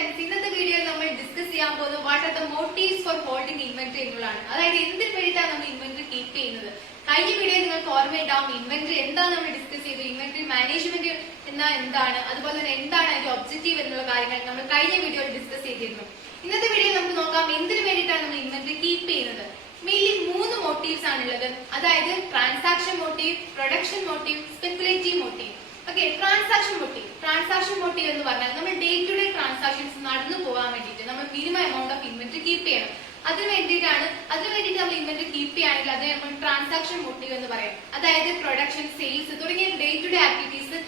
friends, ഇന്നത്തെ വീഡിയോയിൽ നമ്മൾ ഡിസ്കസ് ചെയ്യാൻ പോകുന്നത് what are the motifs for holding inventory എന്നുള്ളതാണ്. അതായത് എന്തിനു വേണ്ടിയിട്ടാണ് നമ്മൾ ഇൻവെന്ററി കീപ്പ് ചെയ്യുന്നത്. കഴിഞ്ഞ വീഡിയോ നിങ്ങൾക്ക് ഓർമ്മയുണ്ടാവും ഇൻവെന്ററി എന്താണ് നമ്മൾ ഡിസ്കസ് ചെയ്തത്, ഇൻവെന്ററി മാനേജ്മെന്റ് എന്താണ്, അതുപോലെ തന്നെ എന്താണ് അതിന്റെ ഒബ്ജക്റ്റീവ് എന്നുള്ള കാര്യങ്ങൾ നമ്മൾ കഴിഞ്ഞ വീഡിയോയിൽ ഡിസ്കസ് ചെയ്തിരുന്നു. ഇന്നത്തെ വീഡിയോ നമുക്ക് നോക്കാം എന്തിനു വേണ്ടിയിട്ടാണ് നമ്മൾ ഇൻവെന്ററി കീപ്പ് ചെയ്യുന്നത്. മെയിൻലി 3 മോട്ടീവ്സ് ആണുള്ളത്. അതായത് transaction motive, production motive, speculative motive. Okay, transaction motive എന്ന് പറഞ്ഞാൽ നമ്മൾ ഡേ ടു ഡേ ട്രാൻസാക്ഷൻസ് നടന്നു പോകാൻ വേണ്ടിയിട്ട് നമ്മൾ minimum amount of inventory keep ചെയ്യണം. അതിന് വേണ്ടിയിട്ട് നമ്മൾ ഇൻവെന്ററി കീപ്പ് ചെയ്യുകയാണെങ്കിൽ അത് നമ്മൾ ട്രാൻസാക്ഷൻ മോട്ടീവ് എന്ന് പറയാം. അതായത് പ്രൊഡക്ഷൻ, സെയിൽസ് തുടങ്ങിയ ഡേ ടു ഡേ ആക്ടിവിറ്റീസ്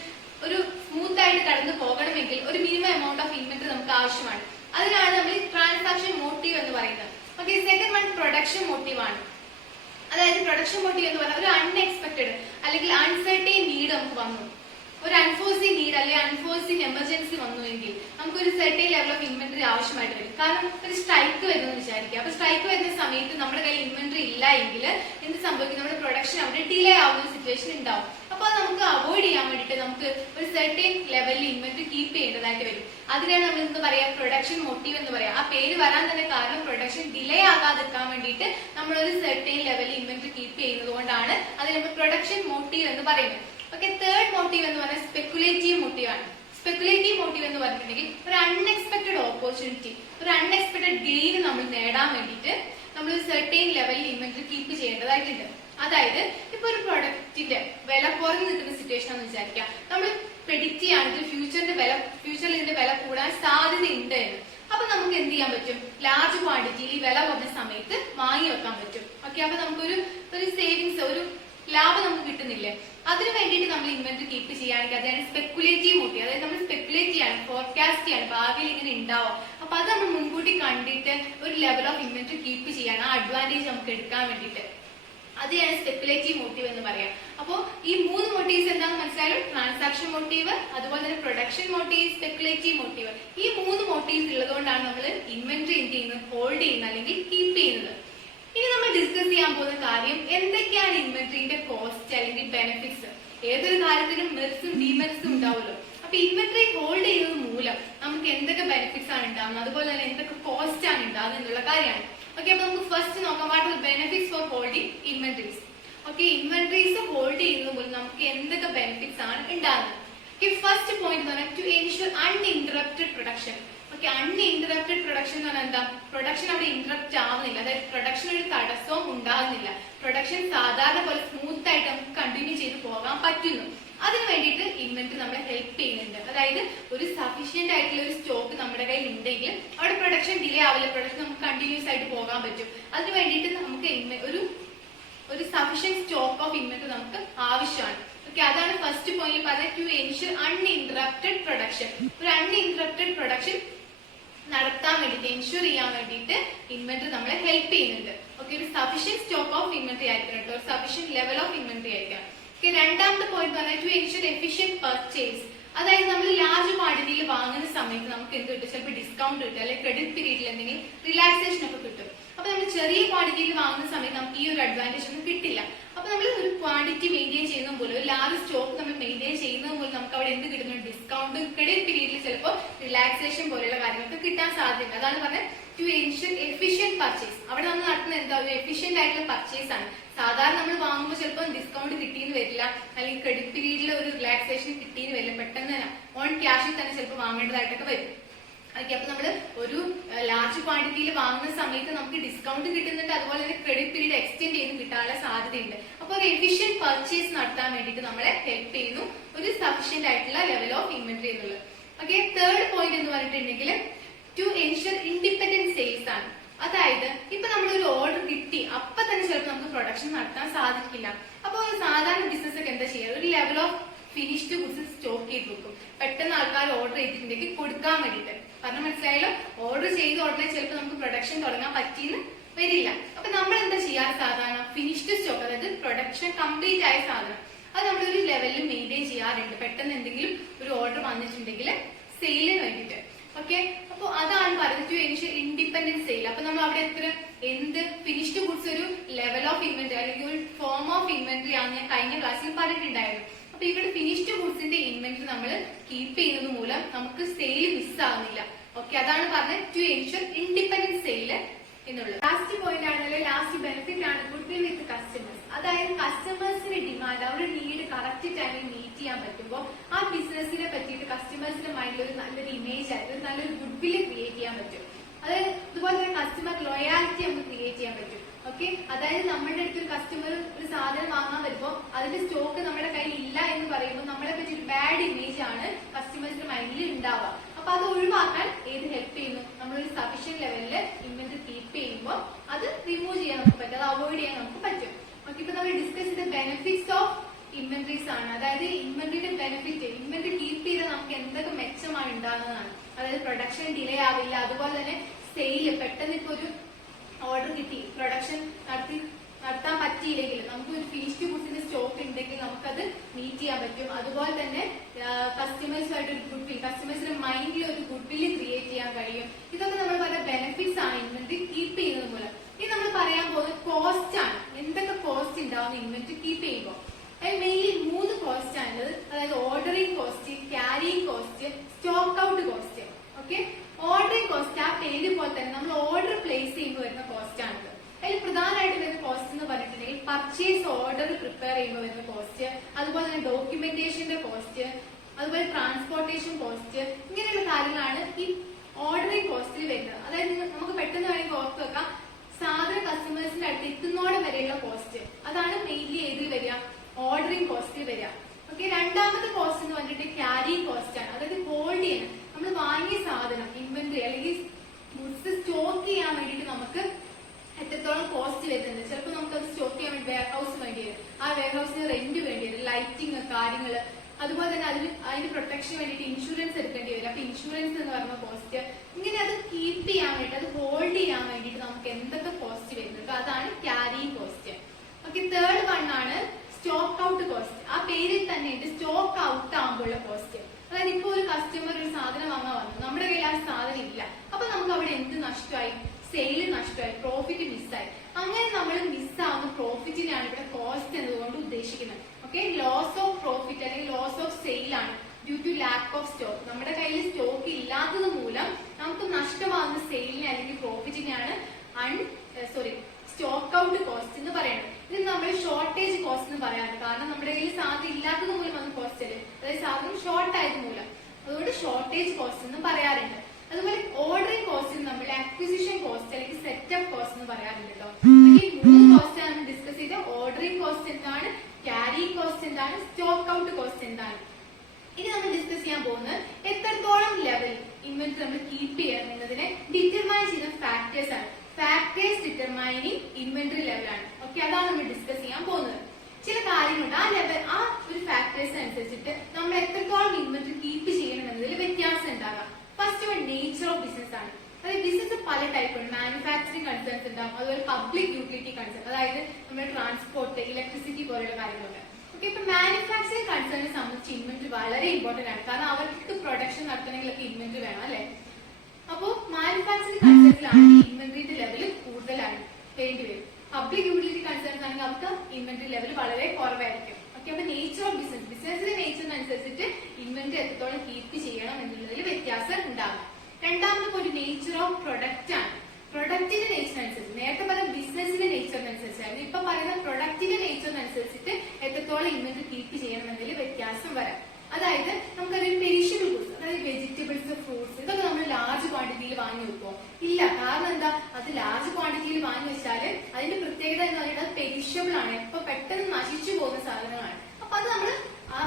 ഒരു സ്മൂത്ത് ആയിട്ട് കടന്നു പോകണമെങ്കിൽ ഒരു മിനിമം എമൗണ്ട് ഓഫ് ഇൻവെന്ററി നമുക്ക് ആവശ്യമാണ്. അതിനാണ് നമ്മൾ ട്രാൻസാക്ഷൻ മോട്ടീവ് എന്ന് പറയുന്നത്. Okay, second one production motive ആണ്. അതായത് പ്രൊഡക്ഷൻ മോട്ടീവ് എന്ന് പറഞ്ഞാൽ ഒരു അൺഎക്സ്പെക്ടഡ് അല്ലെങ്കിൽ അൺസർട്ടൈൻ നീഡ് നമുക്ക് വന്നു, ഒരു അൺഫോഴ്സിൻ നീഡ് അല്ലെങ്കിൽ അൺഫോഴ്സിൻ എമർജൻസി വന്നുവെങ്കിൽ നമുക്ക് ഒരു സെർട്ടൈൻ ലെവൽ ഓഫ് ഇൻവെന്ററി ആവശ്യമായിട്ട് വരും. കാരണം ഒരു സ്ട്രൈക്ക് വരുന്നത് വിചാരിക്കുക. അപ്പൊ സ്ട്രൈക്ക് വരുന്ന സമയത്ത് നമ്മുടെ കയ്യിൽ ഇൻവെന്ററി ഇല്ല എങ്കിൽ എന്ത് സംഭവിക്കും, നമ്മുടെ പ്രൊഡക്ഷൻ അവിടെ ഡിലേ ആവുന്ന ഒരു സിറ്റുവേഷൻ ഉണ്ടാവും. അപ്പൊ നമുക്ക് അവോയ്ഡ് ചെയ്യാൻ വേണ്ടിയിട്ട് നമുക്ക് ഒരു സെർട്ടൈൻ ലെവലിൽ ഇൻവെന്ററി കീപ്പ് ചെയ്യേണ്ടതായിട്ട് വരും. അതിനെയാണ് നമ്മൾ എന്ത് പറയാ, പ്രൊഡക്ഷൻ മോട്ടീവ് എന്ന് പറയാം. ആ പേര് വരാൻ തന്നെ കാരണം പ്രൊഡക്ഷൻ ഡിലേ ആകാതിരിക്കാൻ വേണ്ടിയിട്ട് നമ്മൾ ഒരു സെർട്ടൈൻ ലെവലിൽ ഇൻവെന്ററി കീപ്പ് ചെയ്യുന്നത് കൊണ്ടാണ് അതിനെ നമ്മൾ പ്രൊഡക്ഷൻ മോട്ടീവ് എന്ന് പറയുന്നത്. ഓക്കെ, തേർഡ് മോട്ടീവ് എന്ന് പറഞ്ഞാൽ സ്പെക്കുലേറ്റീവ് മോട്ടീവ് ആണ്. സ്പെക്കുലേറ്റീവ് മോട്ടീവ് എന്ന് പറഞ്ഞിട്ടുണ്ടെങ്കിൽ ഒരു അൺഎക്സ്പെക്ടഡ് ഓപ്പർച്യൂണിറ്റി, ഒരു അൺഎക്സ്പെക്ടഡ് ഗെയിൻ നമ്മൾ നേടാൻ വേണ്ടിയിട്ട് നമ്മൾ ഒരു സെർട്ടൈൻ ലെവലിൽ ഇൻവെന്ററി കീപ്പ് ചെയ്യേണ്ടതായിട്ടുണ്ട്. അതായത് ഇപ്പൊ ഒരു പ്രൊഡക്റ്റിന്റെ വില കുറഞ്ഞു നിൽക്കുന്ന സിറ്റുവേഷൻ ആണെന്ന് വിചാരിക്കാം. നമ്മൾ പ്രെഡിക്റ്റ് ചെയ്യുകയാണെങ്കിൽ ഫ്യൂച്ചറിൽ ഇതിന്റെ വില കൂടാൻ സാധ്യതയുണ്ട് എന്ന്. അപ്പൊ നമുക്ക് എന്ത് ചെയ്യാൻ പറ്റും, ലാർജ് ക്വാണ്ടിറ്റിയിൽ വില കുറഞ്ഞ സമയത്ത് വാങ്ങി വെക്കാൻ പറ്റും. ഓക്കെ, അപ്പൊ നമുക്കൊരു സേവിങ്സ്, ഒരു ലാഭം നമുക്ക് കിട്ടുന്നില്ലേ. അതിന് വേണ്ടിയിട്ട് നമ്മൾ ഇൻവെന്ററി കീപ്പ് ചെയ്യുകയാണെങ്കിൽ അതാണ് സ്പെക്കുലേറ്റീവ് മോട്ടീവ്. അതായത് നമ്മൾ സ്പെക്കുലേറ്റ് ചെയ്യാണ്, ഫോർകാസ്റ്റ് ചെയ്യാണ്, ഭാവിയിൽ ഇങ്ങനെ ഉണ്ടാവും. അപ്പൊ അത് നമ്മൾ മുൻകൂട്ടി കണ്ടിട്ട് ഒരു ലെവൽ ഓഫ് ഇൻവെന്ററി കീപ്പ് ചെയ്യാണ്, ആ അഡ്വാൻറ്റേജ് നമുക്ക് എടുക്കാൻ വേണ്ടിയിട്ട്. അതാണ് സ്പെക്കുലേറ്റീവ് മോട്ടീവ് എന്ന് പറയാം. അപ്പോ ഈ 3 മോട്ടീവ്സ് എന്താണെന്ന് മനസ്സിലായാലും, ട്രാൻസാക്ഷൻ മോട്ടീവ്, അതുപോലെ തന്നെ പ്രൊഡക്ഷൻ മോട്ടീവ്, സ്പെക്കുലേറ്റീവ് മോട്ടീവ്, ഈ 3 മോട്ടീവ്സ് ഉള്ളതുകൊണ്ടാണ് നമ്മൾ ഇൻവെന്ററി എന്ത് ചെയ്യുന്നത്, ഹോൾഡ് ചെയ്യുന്നത് അല്ലെങ്കിൽ കീപ്പ് ചെയ്യുന്നത്. ഇനി നമ്മൾ ഡിസ്കസ് ചെയ്യാൻ പോകുന്ന കാര്യം എന്തൊക്കെയാണ് ഇൻവെന്ററിന്റെ കോസ്റ്റ് അല്ലെങ്കിൽ ബെനിഫിറ്റ്സ്. ഏതൊരു കാര്യത്തിനും മെറിറ്റ്സും ഡിമെറിറ്റ്സും ഉണ്ടാവുമല്ലോ. അപ്പൊ ഇൻവെന്ററി ഹോൾഡ് ചെയ്യുന്നത് മൂലം നമുക്ക് എന്തൊക്കെ ബെനിഫിറ്റ്സ് ആണ് ഉണ്ടാകുന്നത്, അതുപോലെ തന്നെ എന്തൊക്കെ കോസ്റ്റ് ആണ് ഉണ്ടാകുന്നത് എന്നുള്ള കാര്യമാണ്. ഓക്കെ, അപ്പൊ നമുക്ക് ഫസ്റ്റ് നോക്കാം what are benefits for holding inventories. Okay, inventories hold ചെയ്യുന്നത് മൂലം നമുക്ക് എന്തൊക്കെ ബെനിഫിറ്റ്സ് ആണ് ഉണ്ടാകുന്നത്. ഓക്കെ, ഫസ്റ്റ് പോയിന്റ് എന്ന് പറഞ്ഞാൽ to ensure uninterrupted production. Okay, uninterrupted production എന്ന് പറഞ്ഞാൽ എന്താ, പ്രൊഡക്ഷൻ അവിടെ ഇന്ററപ്റ്റ് ആവുന്നില്ല, അതായത് പ്രൊഡക്ഷൻ ഒരു തടസ്സവും ഉണ്ടാകുന്നില്ല. പ്രൊഡക്ഷൻ സാധാരണ പോലെ സ്മൂത്ത് ആയിട്ട് നമുക്ക് കണ്ടിന്യൂ ചെയ്ത് പോകാൻ പറ്റുന്നു. അതിന് വേണ്ടിയിട്ട് ഇൻവെന്ററി നമ്മളെ ഹെൽപ്പ് ചെയ്യുന്നുണ്ട്. അതായത് ഒരു സഫീഷ്യന്റ് ആയിട്ടുള്ള ഒരു സ്റ്റോക്ക് നമ്മുടെ കയ്യിൽ ഉണ്ടെങ്കിൽ അവിടെ പ്രൊഡക്ഷൻ ഡിലേ ആവില്ല, പ്രൊഡക്ഷൻ നമുക്ക് കണ്ടിന്യൂസ് ആയിട്ട് പോകാൻ പറ്റും. അതിന് വേണ്ടിയിട്ട് നമുക്ക് ഒരു സഫീഷ്യന്റ് സ്റ്റോക്ക് ഓഫ് ഇൻവെന്ററി നമുക്ക് ആവശ്യമാണ്. ഓക്കെ, അതാണ് ഫസ്റ്റ് പോയിന്റ് പറയുന്നത്, ടു എൻഷുർ അൺഇന്ററപ്റ്റഡ് പ്രൊഡക്ഷൻ. ഒരു അൺഇന്ററപ്റ്റഡ് പ്രൊഡക്ഷൻ നടത്താൻ വേണ്ടിയിട്ട്, എൻഷുർ ചെയ്യാൻ വേണ്ടിയിട്ട് ഇൻവെന്ററി നമ്മളെ ഹെൽപ്പ് ചെയ്യുന്നുണ്ട്. ഓക്കെ, ഒരു സഫീഷ്യന്റ് സ്റ്റോക്ക് ഓഫ് ഇൻവെന്ററി ആയിരിക്കണം കേട്ടോ, ഒരു സഫീഷ്യന്റ് ലെവൽ ഓഫ് ഇൻവെന്ററി ആയിരിക്കണം. ഓക്കെ, രണ്ടാമത്തെ പോയിന്റ് പറഞ്ഞാൽ ടു എൻഷുർ എഫിഷ്യന്റ് പർച്ചേസ്. അതായത് നമ്മൾ ലാർജ് ക്വാണ്ടിറ്റിയിൽ വാങ്ങുന്ന സമയത്ത് നമുക്ക് എന്ത് കിട്ടും, ചിലപ്പോൾ ഡിസ്കൗണ്ട് കിട്ടും, അല്ലെങ്കിൽ ക്രെഡിറ്റ് പീരീഡിൽ എന്തെങ്കിലും റിലാക്സേഷൻ ഒക്കെ കിട്ടും. അപ്പൊ നമ്മൾ ചെറിയ ക്വാണ്ടിറ്റിയിൽ വാങ്ങുന്ന സമയത്ത് നമുക്ക് ഈ ഒരു അഡ്വാൻറ്റേജ് ഒന്നും കിട്ടില്ല. അപ്പൊ നമ്മൾ ഒരു ക്വാണ്ടിറ്റി മെയിൻറ്റെയിൻ ചെയ്യുന്ന പോലെ, ഒരു ലാർജ് സ്റ്റോക്ക് നമ്മൾ മെയിൻറ്റെയിൻ ചെയ്യുന്നത് പോലെ നമുക്ക് അവിടെ എന്ത് കിട്ടുന്നു, ഡിസ്കൗണ്ട്, ക്രെഡിറ്റ് പീരീഡിൽ ചിലപ്പോൾ റിലാക്സേഷൻ പോലെയുള്ള കാര്യങ്ങളൊക്കെ കിട്ടാൻ സാധ്യതയുണ്ട്. അതാണ് പറഞ്ഞത് ടു എൻഷുർ എഫിഷ്യന്റ് പർച്ചേസ്. അവിടെ നമ്മൾ നടത്തുന്ന എന്താ, ഒരു എഫിഷ്യന്റ് ആയിട്ടുള്ള പർച്ചേസ് ആണ്. സാധാരണ നമ്മൾ വാങ്ങുമ്പോൾ ചിലപ്പോൾ ഡിസ്കൗണ്ട് കിട്ടിയെന്ന് വരില്ല, അല്ലെങ്കിൽ ക്രെഡിറ്റ് പീരീഡിൽ ഒരു റിലാക്സേഷൻ കിട്ടിയെന്ന് വരില്ല, പെട്ടെന്ന് തന്നെ ഓൺ ക്യാഷിൽ തന്നെ ചിലപ്പോൾ വാങ്ങേണ്ടതായിട്ടൊക്കെ വരും. ഓക്കെ, അപ്പൊ നമ്മള് ഒരു ലാർജ് ക്വാണ്ടിറ്റിയിൽ വാങ്ങുന്ന സമയത്ത് നമുക്ക് ഡിസ്കൗണ്ട് കിട്ടുന്നുണ്ട്, അതുപോലെ തന്നെ ക്രെഡിറ്റ് പീരീഡ് എക്സ്റ്റെൻഡ് ചെയ്ത് കിട്ടാനുള്ള സാധ്യതയുണ്ട്. അപ്പൊ ഒരു എഫിഷ്യന്റ് പർച്ചേസ് നടത്താൻ വേണ്ടിയിട്ട് നമ്മളെ ഹെൽപ്പ് ചെയ്യുന്നു ഒരു സഫീഷ്യന്റ് ആയിട്ടുള്ള ലെവൽ ഓഫ് ഇൻവെന്ററി എന്നുള്ളത്. ഓക്കെ, തേർഡ് പോയിന്റ് എന്ന് പറഞ്ഞിട്ടുണ്ടെങ്കിൽ ടു എൻഷുർ ഇൻഡിപെൻഡന്റ് സെയിൽസ് ആണ്. അതായത് ഇപ്പൊ നമ്മളൊരു ഓർഡർ കിട്ടി അപ്പൊ തന്നെ ചിലപ്പോൾ നമുക്ക് പ്രൊഡക്ഷൻ നടത്താൻ സാധിക്കില്ല. അപ്പൊ സാധാരണ ബിസിനസ് ഒക്കെ എന്താ ചെയ്യുക, ഒരു level of finished goods stock ചെയ്ത് വെക്കും, പെട്ടെന്ന് ആൾക്കാർ ഓർഡർ ചെയ്തിട്ടുണ്ടെങ്കിൽ കൊടുക്കാൻ വേണ്ടിയിട്ട്. പറഞ്ഞാൽ മനസ്സിലായാലോ, ഓർഡർ ചെയ്ത ഉടനെ ചിലപ്പോൾ നമുക്ക് പ്രൊഡക്ഷൻ തുടങ്ങാൻ പറ്റിയെന്ന് വരില്ല. അപ്പൊ നമ്മൾ എന്താ ചെയ്യാറ്, സാധാരണ ഫിനിഷ്ഡ് സ്റ്റോക്ക്, അതായത് പ്രൊഡക്ഷൻ കംപ്ലീറ്റ് ആയ സാധനം അത് നമ്മളൊരു ലെവലിൽ മെയിൻറ്റെയിൻ ചെയ്യാറുണ്ട്. പെട്ടെന്ന് എന്തെങ്കിലും ഒരു ഓർഡർ വന്നിട്ടുണ്ടെങ്കിൽ സെയിലിന് വേണ്ടിയിട്ട്. ഓക്കെ, അപ്പൊ അതാണ് പറയുന്നത് ടു എൻഷുർ ഇൻഡിപെൻഡന്റ് സെയിൽ. അപ്പൊ നമ്മൾ അവിടെ എന്ത് ഫിനിഷ്ഡ് ഗുഡ്സ് ഒരു ലെവൽ ഓഫ് ഇൻവെന്ററി അല്ലെങ്കിൽ ഒരു ഫോം ഓഫ് ഇൻവെന്ററി ആണ് ഞാൻ കഴിഞ്ഞ ക്ലാസ്സിൽ പറഞ്ഞിട്ടുണ്ടായിരുന്നു. അപ്പൊ ഇവിടെ ഫിനിഷ്ഡ് ഗുഡ്സിന്റെ ഇൻവെന്ററി നമ്മൾ കീപ്പ് ചെയ്യുന്നത് മൂലം നമുക്ക് സെയിൽ മിസ് ആവുന്നില്ല. ഓക്കെ, ഓക്കെ, അതാണ് പറഞ്ഞത് ടു എൻഷുർ ഇൻഡിപെൻഡന്റ് സെയിൽ എന്നുള്ളത്. ലാസ്റ്റ് പോയിന്റ് ആണല്ലോ, ലാസ്റ്റ് ബെനിഫിറ്റ് ആണ് ഗുഡ് വിൽ വിത്ത് കസ്റ്റമേഴ്സ്. അതായത് കസ്റ്റമേഴ്സിന്റെ ഡിമാൻഡ്, അവരുടെ നീഡ് കറക്റ്റ് ടൈമിൽ മീറ്റ് ചെയ്യാൻ പറ്റുമ്പോൾ ആ ബിസിനസിനെ പറ്റിയിട്ട് കസ്റ്റമേഴ്സിന്റെ മൈൻഡിൽ ഒരു നല്ലൊരു ഇമേജ് ആയിട്ട് ഒരു നല്ലൊരു ഗുഡ് വിൽ ക്രിയേറ്റ് ചെയ്യാൻ പറ്റും. അതായത് അതുപോലെ തന്നെ കസ്റ്റമർ ലോയാലിറ്റി നമുക്ക് ക്രിയേറ്റ് ചെയ്യാൻ പറ്റും. ഓക്കെ, അതായത് നമ്മുടെ അടുത്ത് ഒരു കസ്റ്റമർ ഒരു സാധനം വാങ്ങാൻ വരുമ്പോൾ അതിന്റെ സ്റ്റോക്ക് നമ്മുടെ കയ്യിൽ ഇല്ല എന്ന് പറയുമ്പോൾ നമ്മളെ പറ്റി ഒരു ബാഡ് ഇമേജ് ആണ് കസ്റ്റമേഴ്സിന്റെ മൈൻഡിൽ ഉണ്ടാവുക. അപ്പൊ അത് ഒഴിവാക്കാൻ ഏത് ഹെൽപ്പ് ചെയ്യുന്നു? നമ്മളൊരു സഫീഷ്യന്റ് ലെവലിൽ ഇൻവെന്ററി കീപ്പ് ചെയ്യുമ്പോൾ അത് റിമൂവ് ചെയ്യാൻ നമുക്ക് പറ്റും, അത് അവോയ്ഡ് ചെയ്യാൻ നമുക്ക് പറ്റും. ഓക്കെ, ഇപ്പൊ നമ്മൾ ഡിസ്കസ് ചെയ്ത ബെനിഫിറ്റ്സ് ഓഫ് ഇൻവെന്ററീസ് ആണ്. അതായത് ഇൻവെന്ററിയുടെ ബെനിഫിറ്റ്, ഇൻവെന്ററി കീപ്പ് ചെയ്താൽ നമുക്ക് എന്തൊക്കെ മെച്ചമാണ് ഉണ്ടാകുന്നതാണ്. അതായത് പ്രൊഡക്ഷൻ ഡിലേ ആവില്ല, അതുപോലെ തന്നെ സെയിൽ പെട്ടെന്ന് ഇപ്പൊ ഒരു ഓർഡർ കിട്ടി, പ്രൊഡക്ഷൻ നടത്താൻ പറ്റിയില്ലെങ്കിൽ നമുക്ക് ഒരു ഫിനിഷ്ഡ് ഗുഡ്സിന്റെ സ്റ്റോക്ക് ഉണ്ടെങ്കിൽ നമുക്കത് മീറ്റ് ചെയ്യാൻ പറ്റും. അതുപോലെ തന്നെ കസ്റ്റമേഴ്സുമായിട്ട് ഒരു ഗുഡ് വിൽ, കസ്റ്റമേഴ്സിന്റെ മൈൻഡിൽ ഒരു ഗുഡ് വില്ല് ക്രിയേറ്റ് ചെയ്യാൻ കഴിയും. ഇതൊക്കെ നമ്മൾ പറയുന്ന ബെനിഫിറ്റ്സ് ആണ് ഇൻവെന്ററി കീപ്പ് ചെയ്യുന്നത് മൂലം. ഇനി നമ്മൾ പറയാൻ പോകുന്നത് കോസ്റ്റ് ആണ്. എന്തൊക്കെ കോസ്റ്റ് ഉണ്ടാവും ഇൻവെന്ററി കീപ്പ് ചെയ്യുമ്പോൾ? മെയിൻലി 3 കോസ്റ്റ് ആണുള്ളത്. അതായത് ordering cost, carrying cost, stock out cost. Okay, ordering cost ആ പേര് പോലെ തന്നെ നമ്മൾ ഓർഡർ പ്ലേസ് ചെയ്യുമ്പോൾ വരുന്ന കോസ്റ്റ് ആണിത്. അതിൽ പ്രധാനമായിട്ട് വരുന്ന കോസ്റ്റ് എന്ന് പറഞ്ഞിട്ടുണ്ടെങ്കിൽ പർച്ചേസ് ഓർഡർ പ്രിപ്പയർ ചെയ്യുമ്പോൾ വരുന്ന കോസ്റ്റ്, അതുപോലെ തന്നെ ഡോക്യുമെന്റേഷന്റെ കോസ്റ്റ്, അതുപോലെ ട്രാൻസ്പോർട്ടേഷൻ കോസ്റ്റ്, ഇങ്ങനെയുള്ള കാര്യങ്ങളാണ് ഈ ഓർഡറിംഗ് കോസ്റ്റിൽ വരുന്നത്. അതായത് നമുക്ക് പെട്ടെന്ന് വേണമെങ്കിൽ ഓർത്ത് വെക്കാം, സാധനം കസ്റ്റമേഴ്സിന്റെ അടുത്ത് എത്തുന്നോടെ വരെയുള്ള കോസ്റ്റ്, അതാണ് മെയിൻലി ഏതിൽ വരിക? ഓർഡറിംഗ് കോസ്റ്റിൽ വരിക. ഓക്കെ, രണ്ടാമത്തെ കോസ്റ്റ് എന്ന് പറഞ്ഞിട്ട് ക്യാരിയിങ് കോസ്റ്റ് ആണ്. അതായത് ഹോൾഡ് ചെയ്യണം, നമ്മൾ വാങ്ങിയ സാധനം ഇൻവെന്ററി അല്ലെങ്കിൽ ഗുഡ്സ് സ്റ്റോക്ക് ചെയ്യാൻ വേണ്ടിയിട്ട് നമുക്ക് എത്രത്തോളം കോസ്റ്റ് വരുന്നുണ്ട്. ചിലപ്പോൾ നമുക്ക് അത് സ്റ്റോക്ക് ചെയ്യാൻ വേണ്ടി വെയർ ഹൗസ് വേണ്ടി വരും, ആ വെയർ ഹൗസിന് റെന്റ് വേണ്ടി വരും, ലൈറ്റിംഗ് കാര്യങ്ങള്, അതുപോലെ തന്നെ അതിന് പ്രൊട്ടക്ഷൻ വേണ്ടിയിട്ട് ഇൻഷുറൻസ് എടുക്കേണ്ടി വരും. അപ്പൊ ഇൻഷുറൻസ് എന്ന് പറയുന്ന കോസ്റ്റ്, ഇങ്ങനെ അത് കീപ്പ് ചെയ്യാൻ വേണ്ടി, അത് ഹോൾഡ് ചെയ്യാൻ വേണ്ടിയിട്ട് നമുക്ക് എന്തൊക്കെ കോസ്റ്റ് വരുന്നുണ്ട്, അതാണ് carrying cost. Okay, third one ആണ് സ്റ്റോക്ക് ഔട്ട് കോസ്റ്റ്. ആ പേരിൽ തന്നെ ഉണ്ട് സ്റ്റോക്ക് ഔട്ട് ആകുമ്പോഴുള്ള കോസ്റ്റ്. അതായത് ഇപ്പൊ ഒരു കസ്റ്റമർ ഒരു സാധനം വാങ്ങാൻ വന്നു, നമ്മുടെ കയ്യിൽ ആ സാധനം ഇല്ല, അപ്പൊ നമുക്ക് അവിടെ എന്ത് നഷ്ടമായി? സെയിൽ നഷ്ടമായി, പ്രോഫിറ്റ് മിസ്സായി. അങ്ങനെ നമ്മൾ മിസ്സാവുന്ന പ്രോഫിറ്റിനെയാണ് ഇവിടെ കോസ്റ്റ് എന്നതുകൊണ്ട് ഉദ്ദേശിക്കുന്നത്. ഓക്കെ, ലോസ് ഓഫ് പ്രോഫിറ്റ് അല്ലെങ്കിൽ ലോസ് ഓഫ് സെയിൽ ആണ് due to lack of stock. നമ്മുടെ കയ്യിൽ സ്റ്റോക്ക് ഇല്ലാത്തത് മൂലം നമുക്ക് നഷ്ടമാകുന്ന സെയിലിനെ അല്ലെങ്കിൽ പ്രോഫിറ്റിനെയാണ് സ്റ്റോക്ക് ഔട്ട് കോസ്റ്റ് എന്ന് പറയുന്നത്. ഇത് നമ്മൾ ഷോർട്ടേജ് കോസ്റ്റ് എന്ന് പറയാറുണ്ട്. കാരണം നമ്മുടെ കയ്യിൽ സാധനം ഇല്ലാത്തത് മൂലം വന്ന കോസ്റ്റ് അല്ലേ, അതായത് സാധനം ഷോർട്ട് ആയത് മൂലം, അതുകൊണ്ട് ഷോർട്ടേജ് കോസ്റ്റ് എന്ന് പറയാറുണ്ട്. അതുപോലെ ഓർഡറിംഗ് കോസ്റ്റ് നമ്മൾ അക്വിസിഷൻ കോസ്റ്റ് അല്ലെങ്കിൽ സെറ്റപ്പ് കോസ്റ്റ് എന്ന് പറയാറുണ്ട് കേട്ടോ. ഈ 3 കോസ്റ്റ് ആണ് നമ്മൾ ഡിസ്കസ് ചെയ്ത. ഓർഡറിംഗ് കോസ്റ്റ് എന്താണ്, ക്യാരിയിങ് കോസ്റ്റ് എന്താണ്, സ്റ്റോക്ക് ഔട്ട് കോസ്റ്റ് എന്താണ്. ഇനി നമ്മൾ ഡിസ്കസ് ചെയ്യാൻ പോകുന്നത് എത്രത്തോളം ലെവൽ ഇൻവെന്ററി നമ്മൾ കീപ്പ് ചെയ്യണം എന്നതിനെ ഡിറ്റർമൈൻ ചെയ്യുന്ന ഫാക്ടേഴ്സ് ആണ്. ഫാക്ടേഴ്സ് ഡിറ്റർമൈനിങ് ഇൻവെന്ററി ലെവലാണ്. ഓക്കെ, അതാണ് നമ്മൾ ഡിസ്കസ് ചെയ്യാൻ പോകുന്നത്. ചില കാര്യങ്ങളുണ്ട്, ആ ലെവൽ, ആ ഒരു ഫാക്ടേഴ്സ് അനുസരിച്ചിട്ട് നമ്മൾ എത്രത്തോളം ഇൻവെന്ററി കീപ്പ് ചെയ്യണം എന്നതിൽ വ്യത്യാസം ഉണ്ടാകാം. First one nature of business ആണ്. അതായത് ബിസിനസ് പല ടൈപ്പ് ഉണ്ട്. മാനുഫാക്ചറിംഗ് കൺസേൺസ് ഉണ്ടാവും, അതുപോലെ പബ്ലിക് യൂട്ടിലിറ്റി കൺസേൺ, അതായത് നമ്മുടെ ട്രാൻസ്പോർട്ട്, ഇലക്ട്രിസിറ്റി പോലെയുള്ള കാര്യങ്ങളൊക്കെ. ഓക്കെ, ഇപ്പൊ മാനുഫാക്ചറിംഗ് കൺസേണിനെ സംബന്ധിച്ച് ഇൻവെന്ററി വളരെ ഇമ്പോർട്ടന്റ് ആണ്. കാരണം അവർക്ക് പ്രൊഡക്ഷൻ നടത്തണമെങ്കിലൊക്കെ ഇൻവെന്ററി വേണം അല്ലെ. അപ്പോ മാനുഫാക്ചറിംഗ് കൺസേൺസിലാണ് ഇൻവെന്ററിയുടെ ലെവൽ കൂടുതലാണ് വേണ്ടി വരും. പബ്ലിക് യൂട്ടിലിറ്റി കൺസേൺസ് ആണെങ്കിൽ അവർക്ക് ഇൻവെന്ററി ലെവൽ വളരെ കുറവായിരിക്കും. ഓക്കെ, അപ്പൊ നേച്ചർ ഓഫ് ബിസിനസ്, ബിസിനസിന്റെ നേച്ചറിനനുസരിച്ചിട്ട് ഇൻവെന്ററി എത്രത്തോളം കീപ്പ് ചെയ്യണം എന്നുള്ളതിൽ വ്യത്യാസം ഉണ്ടാകും. രണ്ടാമത്തെ ഒരു നേച്ചർ ഓഫ് പ്രൊഡക്റ്റ് ആണ്. പ്രൊഡക്റ്റിന്റെ നേച്ചർ അനുസരിച്ച്, നേരത്തെ പറഞ്ഞ ബിസിനസിന്റെ നേച്ചറിനനുസരിച്ചായിരുന്നു, ഇപ്പൊ പറയുന്ന പ്രൊഡക്റ്റിന്റെ നേച്ചറിനനുസരിച്ചിട്ട് എത്രത്തോളം ഇൻവെന്ററി കീപ്പ് ചെയ്യണം എന്നതിൽ വ്യത്യാസം വരാം. അതായത് നമുക്കറിയാം പെരിഷബിൾ ഗുഡ്സ്, അതായത് വെജിറ്റബിൾസ്, ഫ്രൂട്ട്സ്, ഇതൊക്കെ നമ്മൾ ലാർജ് ക്വാണ്ടിറ്റിയിൽ വാങ്ങി വെക്കുമോ? ഇല്ല. കാരണം എന്താ? അത് ലാർജ് ക്വാണ്ടിറ്റിയിൽ വാങ്ങി വെച്ചാല് അതിന്റെ പ്രത്യേകത എന്ന് പറയുന്നത് പെരിഷബിൾ ആണ്, ഇപ്പൊ പെട്ടെന്ന് നശിച്ചു പോകുന്ന സാധനങ്ങളാണ്. അപ്പൊ അത് നമ്മൾ ആ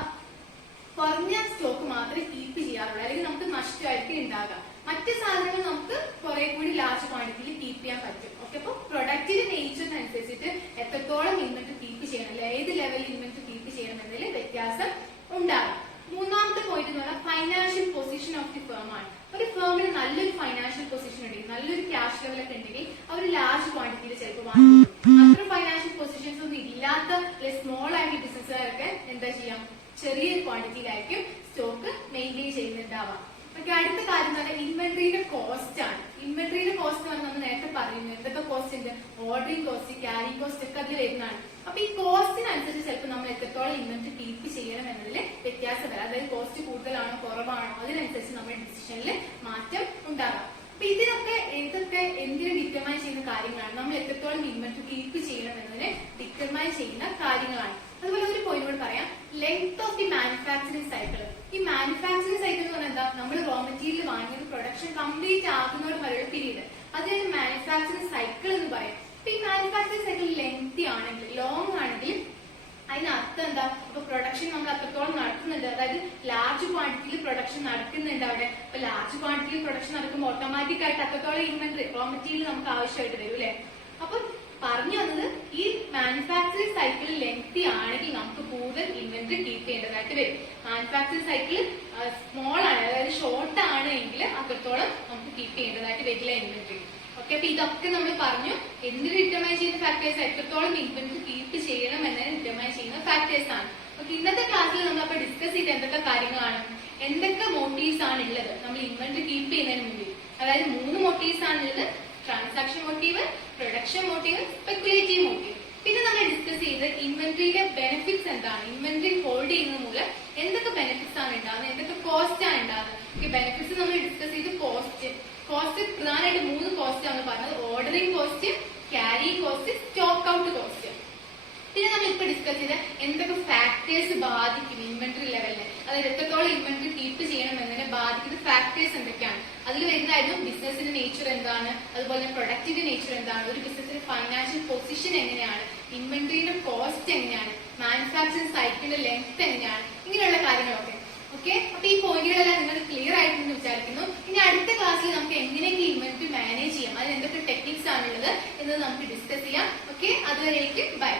കുറഞ്ഞ സ്റ്റോക്ക് മാത്രമേ കീപ്പ് ചെയ്യാറുള്ളൂ, അല്ലെങ്കിൽ നമുക്ക് നഷ്ടമായിരിക്കും ഉണ്ടാകാം. മറ്റ് സാധനങ്ങൾ നമുക്ക് കുറെ കൂടി ലാർജ് ക്വാണ്ടിറ്റിയിൽ കീപ്പ് ചെയ്യാൻ പറ്റും. ഓക്കെ, അപ്പൊ പ്രൊഡക്റ്റിന്റെ നേച്ചറിനനുസരിച്ചിട്ട് എത്രത്തോളം ഇൻവെന്ററി കീപ്പ് ചെയ്യണം, അല്ലെ ഏത് ലെവലിൽ ഇൻവെന്ററി കീപ്പ് ചെയ്യണം എന്നതിൽ വ്യത്യാസം ഉണ്ടാകും. മൂന്നാമത്തെ പോയിന്റ് എന്ന് പറഞ്ഞാൽ financial position of the firm ആണ്. ഒരു ഫേമിന് നല്ലൊരു ഫൈനാൻഷ്യൽ പൊസിഷൻ ഉണ്ടെങ്കിൽ, നല്ലൊരു ക്യാഷ് ലെവലൊക്കെ ഉണ്ടെങ്കിൽ അവർ ലാർജ് ക്വാണ്ടിറ്റിയിൽ ചിലപ്പോൾ വാങ്ങും. അത്ര ഫൈനാൻഷ്യൽ പൊസിഷൻസ് ഒന്നും ഇല്ലാത്ത സ്മോൾ ആയിട്ട് ബിസിനസ്സുകാരൊക്കെ എന്താ ചെയ്യാം, ചെറിയ ക്വാണ്ടിറ്റിയിലായിരിക്കും സ്റ്റോക്ക് മെയിൻറ്റെയിൻ ചെയ്യുന്നുണ്ടാവാം. ഓക്കെ, അടുത്ത കാര്യം എന്ന് പറഞ്ഞാൽ ഇൻവെന്ററിയുടെ കോസ്റ്റ് ആണ്. ഇൻവെന്ററിയുടെ കോസ്റ്റ് ആണ് നമ്മൾ നേരത്തെ പറയുന്നത്. എന്തൊക്കെ കോസ്റ്റ് ഉണ്ട്? ഓർഡറിംഗ് കോസ്റ്റ്, ക്യാരിയിങ് കോസ്റ്റ് ഒക്കെ അതിൽ വരുന്നതാണ്. അപ്പൊ ഈ കോസ്റ്റിനനുസരിച്ച് ചിലപ്പോൾ നമ്മൾ എത്രത്തോളം ഇൻവെന്ററി കീപ്പ് ചെയ്യണം എന്നതിൽ വ്യത്യാസം വരാം. അതായത് കോസ്റ്റ് കൂടുതലാണോ കുറവാണോ അതിനനുസരിച്ച് നമ്മുടെ ഡിസിഷനിൽ മാറ്റം ഉണ്ടാകാം. അപ്പൊ ഇതൊക്കെ എന്തിനെ ഡിറ്റർമൈൻ ചെയ്യുന്ന കാര്യങ്ങളാണ്, നമ്മൾ എത്രത്തോളം ഇൻവെന്ററി കീപ്പ് ചെയ്യണം എന്നതിനെ ഡിറ്റർമൈൻ ചെയ്യുന്ന കാര്യങ്ങളാണ്. അതുപോലെ ഒരു പോയിന്റ് കൂടെ പറയാം, length of the manufacturing cycle. ഈ മാനുഫാക്ചറിംഗ് സൈക്കിൾ എന്ന് പറഞ്ഞാൽ എന്താ, നമ്മൾ റോ മെറ്റീരിയൽ വാങ്ങിയത് പ്രൊഡക്ഷൻ കംപ്ലീറ്റ് ആകുന്നതോട് വരെയുള്ള പീരീഡ്, അതിനാണ് മാനുഫാക്ചറിംഗ് സൈക്കിൾ എന്ന് പറയും. അപ്പൊ ഈ മാനുഫാക്ചറിംഗ് സൈക്കിൾ ലെങ്തി ആണെങ്കിൽ, ലോങ് ആണെങ്കിൽ അതിനർത്ഥം എന്താ, ഇപ്പൊ പ്രൊഡക്ഷൻ നമ്മൾ അത്രത്തോളം നടത്തുന്നുണ്ട്, അതായത് ലാർജ് ക്വാണ്ടിറ്റിയിൽ പ്രൊഡക്ഷൻ നടക്കുന്നുണ്ട് അവിടെ. അപ്പൊ ലാർജ് ക്വാണ്ടിറ്റിയിൽ പ്രൊഡക്ഷൻ നടക്കുമ്പോൾ ഓട്ടോമാറ്റിക് ആയിട്ട് അത്രത്തോളം ഇൻവെന്ററി റോ മെറ്റീരിയൽ നമുക്ക് ആവശ്യമായിട്ട് വരും അല്ലെ. അപ്പൊ പറഞ്ഞു വന്നത്, ഈ മാനുഫാക്ചറിംഗ് സൈക്കിൾ ലെങ്തി ആണെങ്കിൽ നമുക്ക് കൂടുതൽ ഇൻവെന്ററി കീപ്പ് ചെയ്യേണ്ടതായിട്ട് വരും. മാനുഫാക്ചറിംഗ് സൈക്കിൾ സ്മോൾ ആണ്, അതായത് ഷോർട്ട് ആണ് എങ്കിൽ അത്രത്തോളം നമുക്ക് കീപ്പ് ചെയ്യേണ്ടതായിട്ട് വരില്ല ഇൻവെന്ററി. ഓക്കെ, അപ്പൊ ഇതൊക്കെ നമ്മൾ പറഞ്ഞു എന്ത് ഡിറ്റർമൈൻ ചെയ്യുന്ന ഫാക്ടേഴ്സ്, എത്രത്തോളം ഇൻവെന്ററി കീപ്പ് ചെയ്യണം എന്നതിന് ഡിറ്റർമൈൻ ചെയ്യുന്ന ഫാക്ടേഴ്സ് ആണ്. ഓക്കെ, ഇന്നത്തെ ക്ലാസ്സിൽ നമ്മൾ അപ്പൊ ഡിസ്കസ് ചെയ്ത എന്തൊക്കെ കാര്യങ്ങളാണ്, എന്തൊക്കെ മോട്ടീവ്സ് ആണ് ഉള്ളത് നമ്മൾ ഇൻവെന്ററി കീപ്പ് ചെയ്യുന്നതിന് മുന്നിൽ. അതായത് 3 മോട്ടീവ്സ് ആണുള്ളത്, transaction motive, production motive, speculative motive. പിന്നെ നമ്മൾ ഡിസ്കസ് ചെയ്ത് ഇൻവെന്ററിയുടെ ബെനിഫിറ്റ്സ് എന്താണ്, ഇൻവെന്ററി ഹോൾഡ് ചെയ്യുന്നത് മൂലം എന്തൊക്കെ ബെനിഫിറ്റ്സ് ആണ് ഉണ്ടാകുന്നത്, എന്തൊക്കെ കോസ്റ്റ് ആണ് ഉണ്ടാകുന്നത്. ഓക്കെ, ബെനിഫിറ്റ്സ് നമ്മൾ ഡിസ്കസ് ചെയ്ത് കോസ്റ്റ് പ്രധാനമായിട്ട് 3 കോസ്റ്റ് ആണ് പറഞ്ഞത്, ordering cost, carrying cost, stock out cost. പിന്നെ നമ്മൾ ഇപ്പൊ ഡിസ്കസ് ചെയ്ത എന്തൊക്കെ ഫാക്ടേഴ്സ് ബാധിക്കും ഇൻവെന്ററി ലെവലിനെ, അതായത് എത്രത്തോളം ഇൻവെന്ററി കീപ്പ് ചെയ്യണം എന്നതിനെ ബാധിക്കുന്ന ഫാക്ടേഴ്സ് എന്തൊക്കെയാണ്. അതിൽ വരുന്നതായിരുന്നു ബിസിനസിന്റെ നേച്ചർ എന്താണ്, അതുപോലെ പ്രൊഡക്റ്റിന്റെ നേച്ചർ എന്താണ്, ഒരു ബിസിനസിന്റെ ഫൈനാൻഷ്യൽ പൊസിഷൻ എങ്ങനെയാണ്, ഇൻവെന്ററിയുടെ കോസ്റ്റ് എങ്ങനെയാണ്, മാനുഫാക്ചറിംഗ് സൈക്കിളിന്റെ ലെങ്ത് എങ്ങനെയാണ്, ഇങ്ങനെയുള്ള കാര്യങ്ങളൊക്കെ. ഓക്കെ, അപ്പൊ ഈ പോയിന്റുകളെല്ലാം നിങ്ങൾ ക്ലിയർ ആയിട്ടുണ്ടെന്ന് വിചാരിക്കുന്നു. ഇനി അടുത്ത ക്ലാസ്സിൽ നമുക്ക് എങ്ങനെയൊക്കെ ഇൻവെന്ററി മാനേജ് ചെയ്യാം, അതിന് എന്തൊക്കെ ടെക്നിക്സ് ആണുള്ളത് എന്നത് നമുക്ക് ഡിസ്കസ് ചെയ്യാം. ഓക്കെ, അതുവരേക്കും ബൈ.